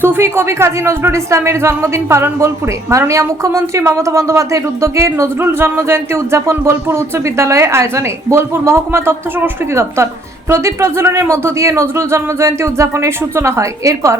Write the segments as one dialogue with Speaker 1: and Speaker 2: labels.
Speaker 1: সুফি কবি কাজী নজরুল ইসলামের জন্মদিন পালন বোলপুরে। মাননীয় মুখ্যমন্ত্রী মমতা বন্দ্যোপাধ্যায়ের উদ্যোগে নজরুল জন্মজয়ন্তী উদযাপন বোলপুর উচ্চ বিদ্যালয়ে আয়োজনে বোলপুর মহকুমা তথ্য সংস্কৃতি দপ্তর প্রদীপ প্রজ্বলনের মধ্য দিয়ে নজরুল জন্মজয়ন্তী উদযাপনের সূচনা হয়। এরপর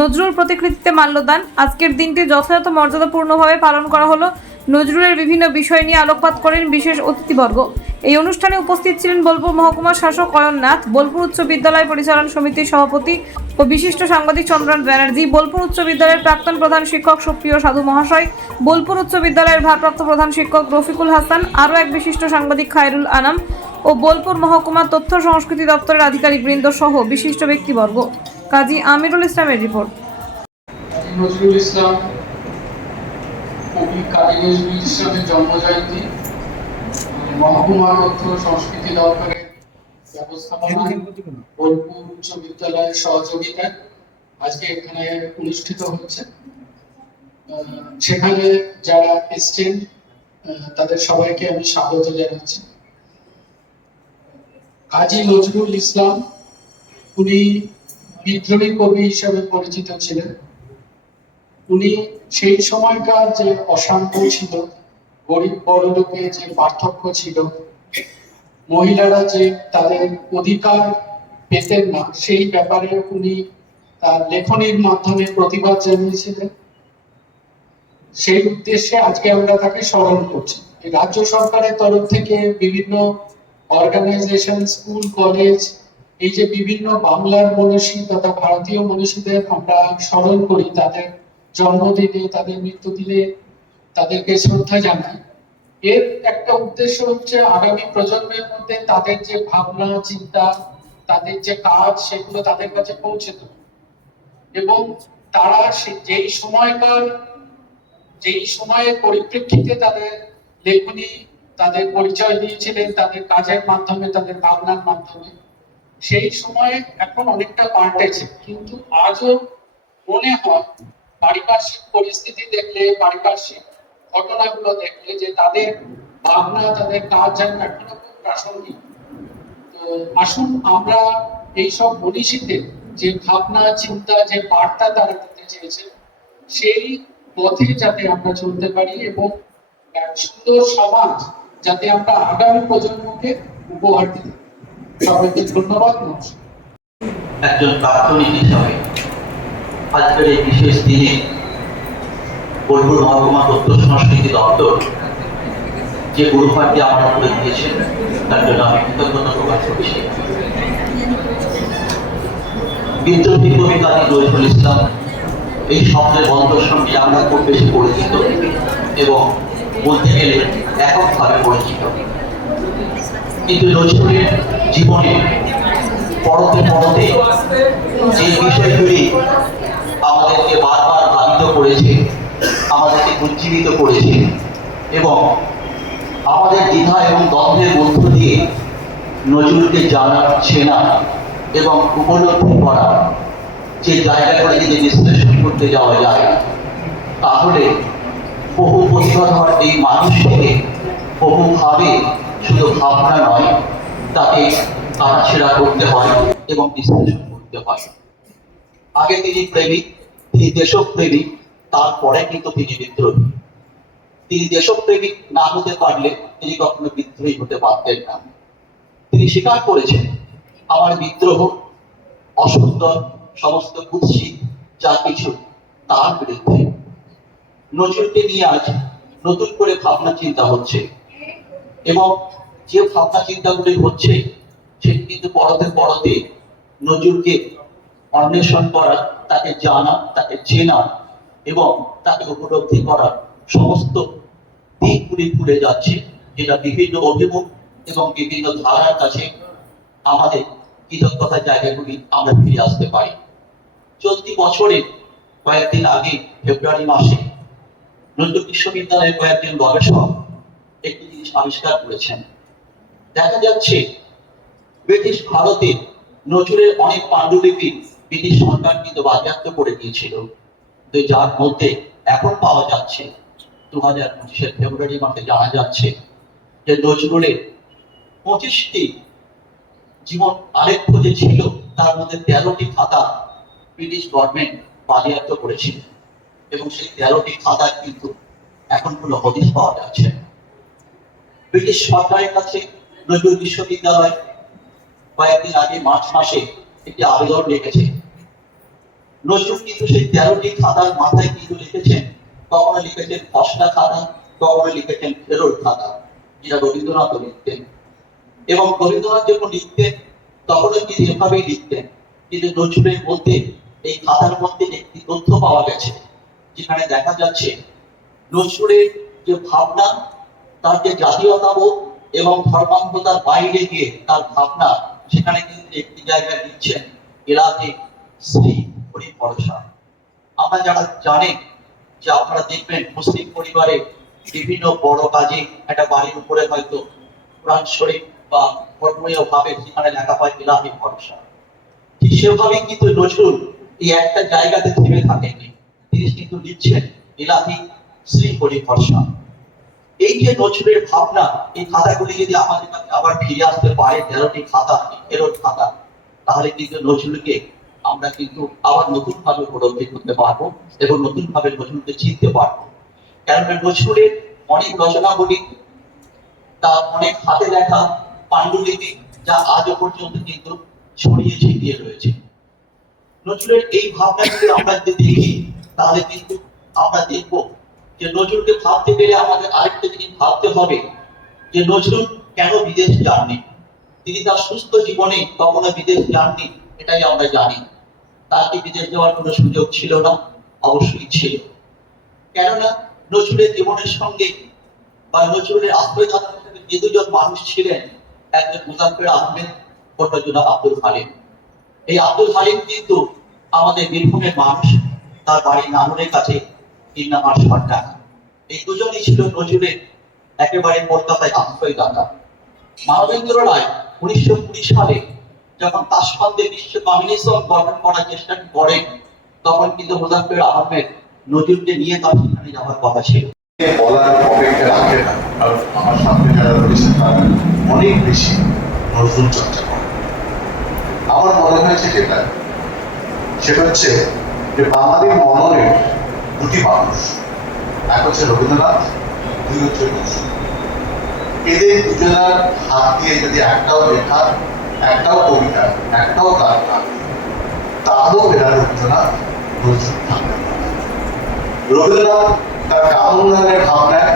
Speaker 1: নজরুল প্রতিকৃতিতে মাল্যদান। আজকের দিনটি যথাযথ মর্যাদাপূর্ণভাবে পালন করা হলো। নজরুলের বিভিন্ন বিষয় নিয়ে আলোকপাত করেন বিশেষ অতিথিবর্গ। এই অনুষ্ঠানে উপস্থিত ছিলেন বোলপুর মহকুমার শাসক অয়ননাথ বোলপুর উচ্চ বিদ্যালয় পরিচালন সমিতির সভাপতি ও বিশিষ্ট সাংবাদিক চন্দ্রন ব্যানার্জি, বোলপুর উচ্চ বিদ্যালয়ের প্রাক্তন প্রধান শিক্ষক সুপ্রিয় সাধু মহাশয়, বোলপুর উচ্চ বিদ্যালয়ের ভারপ্রাপ্ত প্রধান শিক্ষক রফিকুল হাসান, আরও এক বিশিষ্ট সাংবাদিক খায়রুল আনাম ও বোলপুর মহকুমা তথ্য সংস্কৃতি দপ্তরের আধিকারিক বৃন্দ সহ বিশিষ্ট ব্যক্তিবর্গ। কাজী আমিরুল ইসলামের রিপোর্ট।
Speaker 2: নজরুল ইসলাম কবি কাজী নজরুল ইসলামের জন্মজয়ন্তী মহকুমা তথ্য সংস্কৃতি দপ্তরের ব্যবস্থাপনায় বোলপুর উচ্চ বিদ্যালয়ের সহযোগিতায় আজকে এখানে অনুষ্ঠিত হচ্ছে। সেখানে যারা এসছেন তাদের সবাইকে আমি স্বাগত জানাচ্ছি। কাজী নজরুল ইসলাম উনি বিদ্রোহী কবি হিসাবে পরিচিত ছিলেন। উনি সেই সময়কার যে অশান্ত ছিল, গরিব বড় লোকের যে পার্থক্য ছিল, মহিলারা যে তাদের অধিকার পেতেন না, সেই ব্যাপারে উনি তার লেখনীর মাধ্যমে প্রতিবাদ জানিয়েছিলেন। সেই উদ্দেশ্যে আজকে আমরা তাকে স্মরণ করছি। রাজ্য সরকারের তরফ থেকে বিভিন্ন অর্গানাইজেশন স্কুল কলেজ এই যে বিভিন্ন বাংলার মনীষী তথা ভারতীয় মনীষীদের আমরা স্মরণ করি, তাদের জন্মদিনে তাদের মৃত্যুদিনে তাদেরকে শ্রদ্ধা জানাই। এর একটা উদ্দেশ্য হচ্ছে আগামী প্রজন্মের মধ্যে তাদের যে ভাবনা, চিন্তা, তাদের যে কাজ, সেগুলো তাদের কাছে পৌঁছে দেবে এবং তারা যেই সময়কার, যেই সময়ের পরিপ্রেক্ষিতে তাদের লেখনী, তাদের পরিচয় দিয়েছিলেন, তাদের কাজের মাধ্যমে, তাদের ভাবনার মাধ্যমে, সেই সময়ে এখন অনেকটা পাল্টেছে কিন্তু আজও মনে হয় পারিপার্শ্বিক পরিস্থিতি দেখলে, পারিপার্শ্বিক ঘটনাগুলো দেখলে যে তাদের ভাবনা, তাদের কাজ যেন এখনও প্রাসঙ্গিক। তো আসুন আমরা এইসব মনীষীদের যে ভাবনা, চিন্তা, যে বার্তা তারা দিতে চেয়েছে, সেই পথে যাতে আমরা চলতে পারি এবং এক সুন্দর সমাজ যাতে আমরা আগামী প্রজন্মকে উপহার দিতে। সবাইকে ধন্যবাদ, নমস্কার।
Speaker 3: একজন প্রাক্তনিক হিসাবে আজকের এই বিশেষ দিনে বোলপুর মহকুমা তথ্য সংস্কৃতি দপ্তর যে গুরুপাঠটি আমার করে দিয়েছেন তার জন্য আমি কৃতজ্ঞতা প্রকাশ করছি। বিদ্রোহী কবি কাজী নজরুল ইসলাম এই শব্দের বন্ধের সঙ্গে আমরা খুব বেশি পরিচিত এবং বলতে গেলে এককভাবে পরিচিত। কিন্তু নজরুলের জীবনে পরতে পরতে যে বিষয়গুলি আমাদেরকে বারবার ভাবিত করেছে, আমাদেরকে উজ্জীবিত করেছে এবং আমাদের দ্বিধা এবং দ্বন্দ্বের মধ্য দিয়ে নজরুলকে জানা চেনা এবং উপলব্ধি করা যে জায়গাগুলো যদি বিশ্লেষণ করতে যাওয়া যায়, তাহলে বহু প্রতিভাধর এই মানুষটিকে বহুভাবে শুধু ভাবনা নয়, তাকে কাটছেড়া করতে হয় এবং বিশ্লেষণ করতে হয়। আগে তিনি প্রেমিক, তিনি দেশপ্রেমিক, তারপরে কিন্তু তিনি বিদ্রোহী। তিনি দেশপ্রেমিক না হতে পারলে তিনি কখনো বিদ্রোহী হতে পারতেন না। তিনি স্বীকার করেছেন, আমার বিদ্রোহ অসুন্দর, সমস্ত কুৎসিত যা কিছু তার বিরুদ্ধে। নজরুলকে নিয়ে আজ নতুন করে ভাবনা চিন্তা হচ্ছে এবং যে ভাবনা চিন্তাগুলি হচ্ছে সেটি কিন্তু পরতে পরতে নজরুলকে অন্বেষণ করা, তাকে জানা, তাকে চেনা এবং তাকে উপলব্ধি করা সমস্ত দিকগুলি ঘুরে যাচ্ছে। যেটা বিভিন্ন অভিমুখ এবং বিভিন্ন ধারার কাছে আমাদের কৃতজ্ঞতার জায়গাগুলি আমরা ফিরে আসতে পারি। চলতি বছরে, কয়েকদিন আগে, ফেব্রুয়ারি মাসে, নজরুল বিশ্ববিদ্যালয়ের কয়েকজন গবেষক একটি জিনিস আবিষ্কার করেছেন। দেখা যাচ্ছে ব্রিটিশ ভারতে নজরুলের অনেক পাণ্ডুলিপি ব্রিটিশ সরকার কিন্তু বাজেয়াপ্ত করে দিয়েছিল। যার মধ্যে এখন পাওয়া যাচ্ছে দু হাজার পঁচিশের ফেব্রুয়ারি মাসে জানা যাচ্ছে যে নজরুলের পঁচিশটি জীবন আলেখ্য যে ছিল, তার মধ্যে তেরোটি খাতা ব্রিটিশ গভর্নমেন্ট বাজেয়াপ্ত করেছিলেন এবং সেই তেরোটি খাতায় কিন্তু এখন কোনো হদিশ পাওয়া যাচ্ছে ব্রিটিশ সরকারের কাছে নজরুল বিশ্ববিদ্যালয় কয়েকদিন আগে মার্চ মাসে একটি আবেদন রেখেছে নজরুল কিন্তু সেই তেরোটি খাতার মাথায় কিন্তু লিখেছেন, কখনো লিখেছেন খসড়া খাতা, কখনো লিখেছেন ফেরত খাতা, যেটা রবীন্দ্রনাথ লিখতেন। এবং রবীন্দ্রনাথ যখন লিখতেন, তখনও তিনি এভাবেই লিখতেন। কিন্তু নজরুলের মধ্যে এই খাতার মধ্যে একটি তথ্য পাওয়া গেছে, যেখানে দেখা যাচ্ছে নজরুলের যে ভাবনা, তার যে জাতীয়তাবোধ এবং ধর্মান্ধতার বাইরে গিয়ে তার ভাবনা সেখানে কিন্তু একটি জায়গায় দিচ্ছেন এরাতে শ্রী হরি ভরসা আমরা যারা জানেন যে আপনারা দেখবেন মুসলিম পরিবারে বিভিন্ন বড় কাজে একটা বাড়ির উপরে হয়তো কোরআন শরীফ বা ধর্মীয় ভাবে সেখানে লেখা হয় ইলাহি ভরসা ঠিক সেভাবে কিন্তু নজরুল এই একটা জায়গাতে থেমে থাকেননি। তিনি কিন্তু লিখছেন ইলাহি শ্রী হরি ভরসা এই যে নজরুলের ভাবনা, এই খাতাগুলি যদি আমাদের কাছে আবার ফিরে আসতে পারে, তেরোটি খাতা ফেরত খাতা, তাহলে কিন্তু নজরুলকে আমরা কিন্তু আবার নতুন ভাবে উপলব্ধি করতে পারব এবং নতুন ভাবে নজরুলকে চিনতে পারব। কেননা নজরুলের অনেক রচনাবলী তা অনেক হাতে লেখা পাণ্ডুলিপি যা আজও পর্যন্ত কিন্তু ছড়িয়ে ছিটিয়ে রয়েছে। নজরুলের এই ভাবনা যদি আমরা যদি দেখি, তাহলে কিন্তু আমরা দেখব যে নজরুলকে ভাবতে গেলে আমাদের আরেকটা জিনিস ভাবতে হবে, যে নজরুল কেন বিদেশ যাননি? তিনি তার সুস্থ জীবনে কখনো বিদেশ যাননি, এটাই আমরা জানি। তার বিদেশ যাওয়ার কোনো সুযোগ ছিল না? অবশ্যই ছিল। কেননা নজরুলের জীবনের সঙ্গে বা নজরুলের আশ্রয়দাতা হিসেবে যে দুজন মানুষ ছিলেন, একজন মুজাফের আহমেদ, অন্যজন আব্দুল হালিম। এই আব্দুল হালিম কিন্তু আমাদের বীরভূমের মানুষ, তার বাড়ি নানুরের কাছে। ইন্নামার সর্দার এই দুজনই ছিল নজরুলের একেবারে কলকাতায় আশ্রয়দাতা। মানবেন্দ্র রায় উনিশশো কুড়ি সালে যখন তাসকান্দে বিশ্ব কমিউনিজম গঠন করার চেষ্টা করেন, তখন কিন্তু মুজাফের আহমেদ নজরুলকে নিয়ে তার সেখানে যাওয়ার কথা ছিল।
Speaker 4: বলার অপেক্ষা রাখে না, কারণ আমার সামনে যারা রয়েছে তারা অনেক বেশি নজরুল চর্চা করে। আমার মনে হয়েছে যেটা, সেটা হচ্ছে যে বাঙালির মননে দুটি মানুষ, এক হচ্ছে রবীন্দ্রনাথ, দুই হচ্ছে নজরুল এদের দুজনার হাত দিয়ে যদি একটাও লেখা, একটাও কবিতা, একটাও গান থাকে তাহলেও এরা রবীন্দ্রনাথ নজরুল থাকবে। রবীন্দ্রনাথ তার কানুন গানের ভাবনায়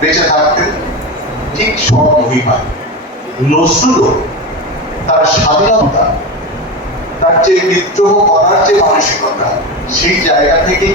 Speaker 4: বেঁচে থাকতেন ঠিক সব মহিমায় নজরুলও তার স্বাধীনতা, তার যে বিদ্রোহ করার যে মানসিকতা, সেই জায়গা থেকেই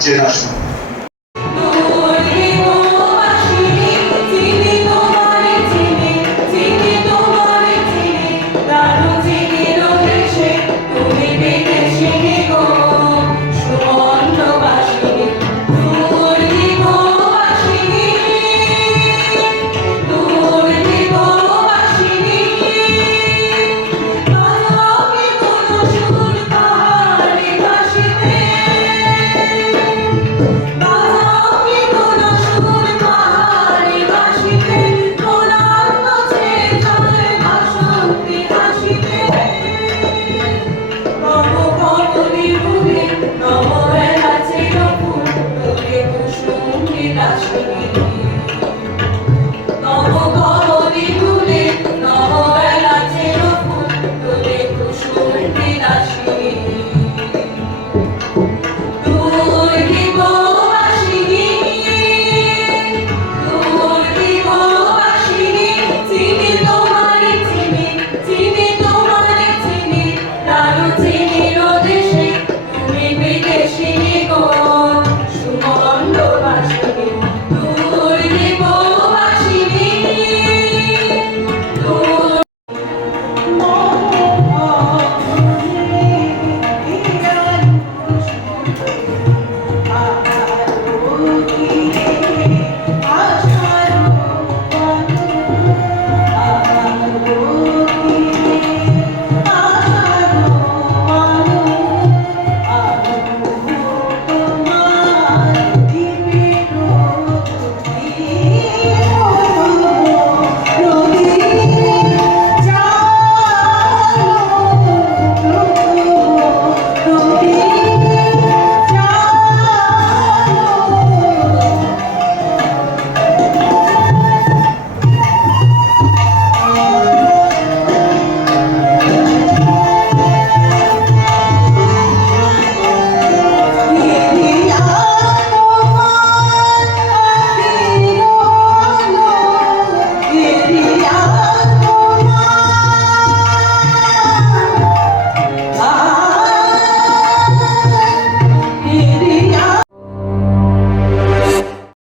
Speaker 4: চেনা শুরু